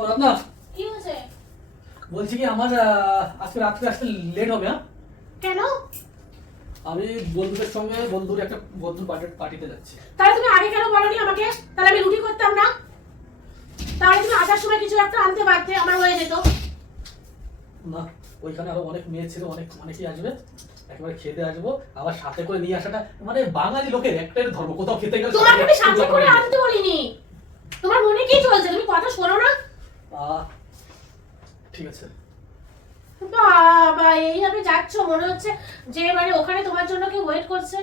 ও রত্না কি হয়েছে? বলছি কি আমার আজকে রাত্রে আসতে লেট হবে হ্যাঁ? কেন? আমি বন্ধুদের সঙ্গে বন্ধুর একটা বন্ধুর পার্টি পার্টিতে যাচ্ছি। তাহলে তুমি আগে কেন বলনি আমাকে? তাহলে আমি রুটি করতাম না। তাহলে তুমি আসার সময় কিছু একটা আনতে পারতে আমার হয়ে যেত। না ওইখানে আরও অনেক মেয়ে ছিল অনেক অনেকেই আসবে। একেবারে খেতে আসব। আবার সাথে করে নিয়ে আসাটা মানে বাঙালি লোকের একটাই ধর্ম কোথাও খেতে গেলে তোমাকে আমি সাথে করে আনতে বলিনি। তোমার মনে কি চলছে? তুমি কথা শোনো না। ঠিক আছে। বাবা এইভাবে যাচ্ছ মনে হচ্ছে যে মানে ওখানে তোমার জন্য কেউ ওয়েট করছে।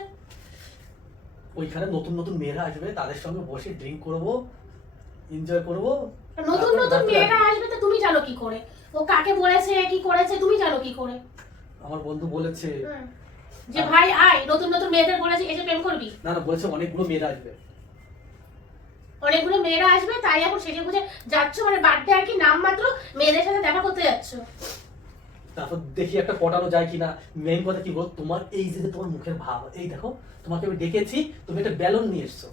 ওইখানে নতুন নতুন মেয়েরা আসবে তাদের সঙ্গে বসে ড্রিঙ্ক করব এনজয় করব। নতুন নতুন মেয়েরা আসবে তো তুমি জানো কি করে। ও কাকে বলেছে কি করেছে তুমি জানো কি করে। আমার বন্ধু বলেছে। যে ভাই আয় নতুন নতুন মেয়েদের বলেছে এসে প্রেম করবি? না না বলেছে অনেকগুলো মেয়েরা আসবে। অনেকগুলো মেয়েরা আসবে তাই এখন সেজে বুঝে যাচ্ছ মানে বার্থডে আর কি নাম মাত্র মেয়েদের সাথে দেখা করতে যাচ্ছ। তারপর দেখি একটা পটানো যায় কিনা। মেইন কথা কি বল তোমার এই যে তোমার মুখের ভাব এই দেখো তোমাকে আমি ডেকেছি তুমি একটা ব্যালন নিয়ে এসছো।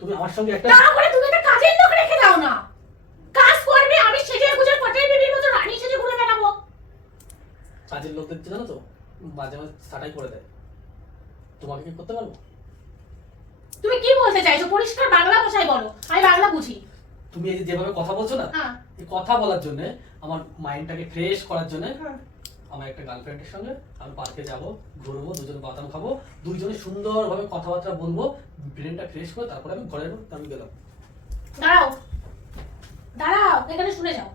তুমি আমার সঙ্গে একটা তারপরে তুমি একটা কাজের লোক রেখে দাও না। কাজ করবে আমি সেজে বুঝে পটাই বিবির মতো রানী সেজে ঘুরে বেড়াবো। কাজের লোকদের জানো তো? মাঝে মাঝে ছাটাই করে দেয়। তোমাকে কি করতে পারব? তুমি কি বলতে চাইছো? পরিষ্কার বাংলা ভাষায় বলো। আমি বাংলা বুঝি। তুমি এই যে যেভাবে কথা বলছো না হ্যাঁ। এই কথা বলার জন্য আমার মাইন্ডটাকে ফ্রেশ করার জন্য হুম। আমার একটা গার্লফ্রেন্ডের সঙ্গে আমি পার্কে যাব ঘুরবো দুজনে বাদাম খাব দুইজনে সুন্দরভাবে কথাবার্তা বলব ব্রেনটা ফ্রেশ করে তারপরে আমি ঘরে যাব আমি গেলাম। দাঁড়াও। দাঁড়াও এখানে শুনে যাও।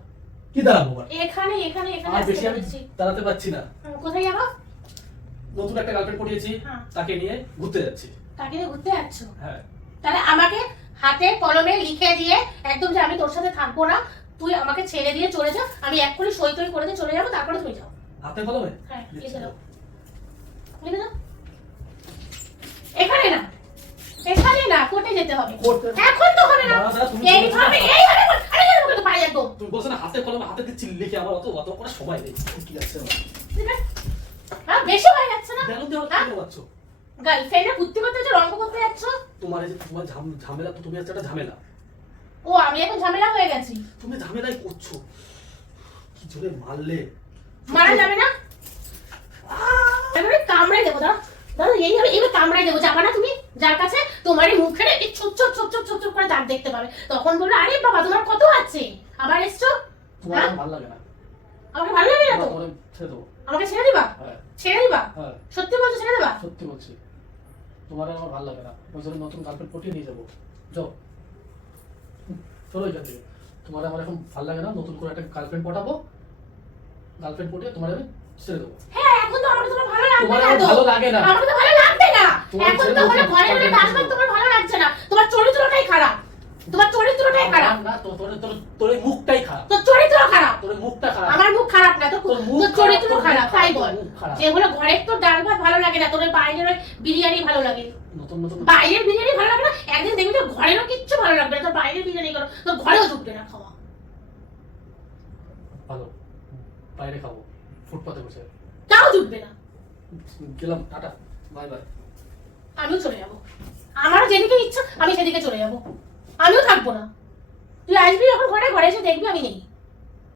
কি দাঁড়াবো এখানে এখানে এখানে আর বেশি আমি। দাঁড়াতে পারছি না। কোথায় যাব? নতুন একটা গার্লফ্রেন্ড পটিয়েছি হ্যাঁ। তাকে নিয়ে ঘুরতে যাচ্ছি। নিয়ে ঘুরতে যাচ্ছ? হ্যাঁ। তাহলে আমাকে হাতে কলমে লিখে দিয়ে একদম যে আমি তোর সাথে থাকব না তুই আমাকে ছেড়ে দিয়ে চলে যা আমি এক্ষুনি সই টই করে দিয়ে চলে যাব তারপরে তুমি যাও। হাতে কলমে? হ্যাঁ লিখে দাও। লিখে দাও। এখানে না এখানে না কোর্টে যেতে হবে। এখন তো হবে না। এইভাবে এইভাবে আরে কেন বলতে পারি একদম তুমি বলছো না হাতে কলমে হাতে দিচ্ছি লিখে আমার অত অত করে সময় নেই। কি আছে? হ্যাঁ বেশি হয়ে যাচ্ছে না? দেওয়ার হ্যাঁ? কি গার্লফ্রেন্ডে ঘুরতে করতে যাচ্ছ রঙ্গ করতে যাচ্ছ? তোমার এই তোমার ঝামেলা তুমি হচ্ছে একটা ঝামেলা। ও আমি এখন ঝামেলা হয়ে গেছি। তুমি ঝামেলাই করছ। কি জোরে মারলে? মারা যাবে না? এবারে কামড়াই দেবো দাঁড়া দাঁড়া এইভাবে এইভাবে কামড়াই দেবো। যাবা না তুমি? যার কাছে তোমার এই এই ছোপ ছোপ ছোপ ছোপ ছোপ ছোপ করে দাঁত দেখতে পাবে। তখন বলবে আরে বাবা তোমার কত আছে? আবার এসছো? তোমার হ্যাঁ? ভালো লাগে না। আমাকে ভালো লাগে না তো? আমাকে ছেড়ে দিবা? হ্যাঁ। ছেড়ে দিবা? হ্যাঁ। সত্যি বলছো ছেড়ে দিবা? সত্যি বলছি। তোমার আমার ভালো লাগে না। ওই জন্য নতুন গার্লফ্রেন্ড পটিয়ে নিয়ে যাব। যাও। চলো এখান থেকে। তোমার আমার এখন ভালো লাগে না নতুন করে একটা গার্লফ্রেন্ড পটাবো। গার্লফ্রেন্ড পটিয়ে তোমার আমি ছেড়ে দেবো। হ্যাঁ এখন তো আমাকে তোমার ভালো লাগে না তোমার ভালো লাগে না। তো ভালো লাগবে না। তোমার এখন তো ঘরে ঘরে তোমার ভালো লাগছে না তোমার চরিত্রটাই খারাপ তোমার চরিত্রটাই খারাপ না তোর তোর তোর তোর এই মুখটাই খারাপ তোর চরিত্র খারাপ তোর এই মুখটা খারাপ আমার মুখ খারাপ না তোর তোর চরিত্র খারাপ তাই বল। মুখ যে হলো ঘরের তোর ডাল ভাত ভালো লাগে না তোর বাইরের বিরিয়ানি ভালো লাগে। নতুন নতুন বাইরের বিরিয়ানি ভালো লাগে না? একদিন দেখবি তোর ঘরেরও কিচ্ছু ভালো লাগবে না তোর বাইরের বিরিয়ানি করো তোর ঘরেও ঢুকবে না খাওয়া। ভালো। বাইরে খাব। ফুটপাতে বসে। তাও ঢুকবে না। গেলাম টাটা বাই বাই। আমিও চলে যাব। আমারও যেদিকে ইচ্ছা আমি সেদিকে চলে যাব। আমিও থাকব না। তুই আসবি যখন ঘরে ঘরে এসে দেখবি আমি নেই।